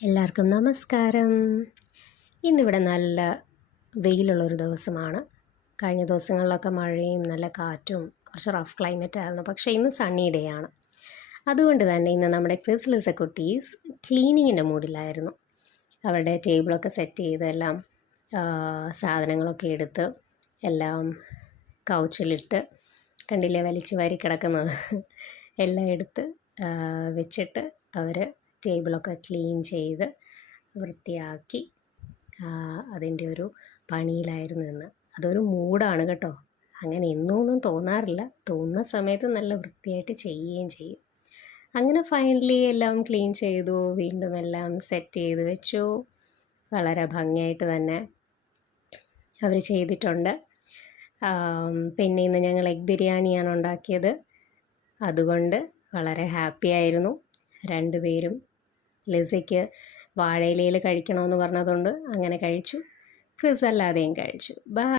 എല്ലാവർക്കും നമസ്കാരം. ഇന്നിവിടെ നല്ല വെയിലുള്ളൊരു ദിവസമാണ്. കഴിഞ്ഞ ദിവസങ്ങളിലൊക്കെ മഴയും നല്ല കാറ്റും കുറച്ച് റഫ് ക്ലൈമറ്റ് ആയിരുന്നു. പക്ഷേ ഇന്ന് സണ്ണി ഡേ ആണ്. അതുകൊണ്ട് തന്നെ ഇന്ന് നമ്മുടെ ക്രിസ്ലിസ കുട്ടീസ് ക്ലീനിങ്ങിൻ്റെ മൂഡിലായിരുന്നു. അവരുടെ ടേബിളൊക്കെ സെറ്റ് ചെയ്ത് എല്ലാം സാധനങ്ങളൊക്കെ എടുത്ത് എല്ലാം കൗച്ചിലിട്ട് കണ്ടില്ലേ വലിച്ച് വാരി കിടക്കുന്നത് എല്ലാം എടുത്ത് വെച്ചിട്ട് അവർ ടേബിളൊക്കെ ക്ലീൻ ചെയ്ത് വൃത്തിയാക്കി അതിൻ്റെ ഒരു പണിയിലായിരുന്നു ഇന്ന്. അതൊരു മൂഡാണ് കേട്ടോ. അങ്ങനെ എന്നൊന്നും തോന്നാറില്ല, തോന്നുന്ന സമയത്ത് നല്ല വൃത്തിയായിട്ട് ചെയ്യുകയും ചെയ്യും. അങ്ങനെ ഫൈനലി എല്ലാം ക്ലീൻ ചെയ്തു, വീണ്ടും എല്ലാം സെറ്റ് ചെയ്ത് വെച്ചു. വളരെ ഭംഗിയായിട്ട് തന്നെ അവർ ചെയ്തിട്ടുണ്ട്. പിന്നെ ഇന്ന് ഞങ്ങൾ എഗ് ബിരിയാണിയാണ് ഉണ്ടാക്കിയത്. അതുകൊണ്ട് വളരെ ഹാപ്പി ആയിരുന്നു രണ്ടുപേരും. ലിസയ്ക്ക് വാഴയിലയിൽ കഴിക്കണമെന്ന് പറഞ്ഞതുകൊണ്ട് അങ്ങനെ കഴിച്ചു. ക്രിസ് അല്ലാതെയും കഴിച്ചു. ബൈ.